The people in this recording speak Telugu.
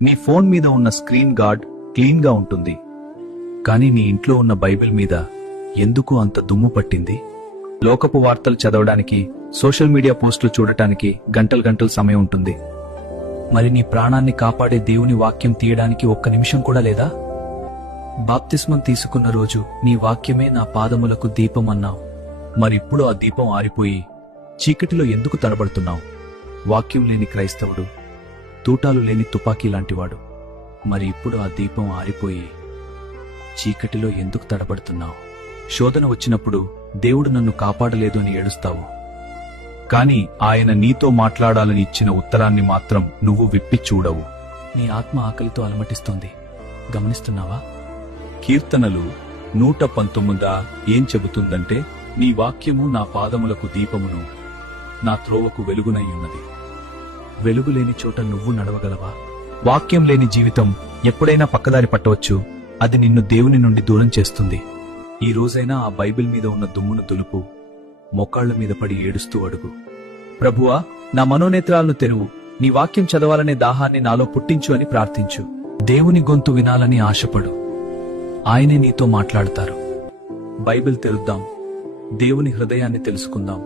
నీ ఫోన్ మీద ఉన్న స్క్రీన్ గార్డ్ క్లీన్ గా ఉంటుంది, కానీ నీ ఇంట్లో ఉన్న బైబిల్ మీద ఎందుకు అంత దుమ్ము పట్టింది? లోకపు వార్తలు చదవడానికి, సోషల్ మీడియా పోస్టులు చూడటానికి గంటలు గంటలు సమయం ఉంటుంది. మరి నీ ప్రాణాన్ని కాపాడే దేవుని వాక్యం తీయడానికి ఒక్క నిమిషం కూడా లేదా? బాప్తిస్మం తీసుకున్న రోజు నీ వాక్యమే నా పాదములకు దీపం అన్నావు. మరిప్పుడు ఆ దీపం ఆరిపోయి చీకటిలో ఎందుకు తడబడుతున్నావు? వాక్యం లేని క్రైస్తవుడు తూటాలు లేని తుపాకీ లాంటివాడు. మరి ఇప్పుడు ఆ దీపం ఆరిపోయి చీకటిలో ఎందుకు తడబడుతున్నావు? శోధన వచ్చినప్పుడు దేవుడు నన్ను కాపాడలేదు అని ఏడుస్తావు, కాని ఆయన నీతో మాట్లాడాలని ఇచ్చిన ఉత్తరాన్ని మాత్రం నువ్వు విప్పి చూడవు. నీ ఆత్మ ఆకలితో అలమటిస్తోంది, గమనిస్తున్నావా? కీర్తనలు 119 ఏం చెబుతుందంటే, నీ వాక్యము నా పాదములకు దీపమును, నా త్రోవకు వెలుగునయ్యున్నది. వెలుగు లేని చోట నువ్వు నడవగలవా? వాక్యం లేని జీవితం ఎప్పుడైనా పక్కదారి పట్టవచ్చు. అది నిన్ను దేవుని నుండి దూరం చేస్తుంది. ఈ రోజైనా ఆ బైబిల్ మీద ఉన్న దుమ్మును దులుపు, మోకాళ్ల మీద పడి ఏడుస్తూ అడుగు, ప్రభువా, నా మనోనేత్రాలను తెరువు, నీ వాక్యం చదవాలనే దాహాన్ని నాలో పుట్టించు అని ప్రార్థించు. దేవుని గొంతు వినాలని ఆశపడు, ఆయనే నీతో మాట్లాడతారు. బైబిల్ తెరుద్దాం, దేవుని హృదయాన్ని తెలుసుకుందాం.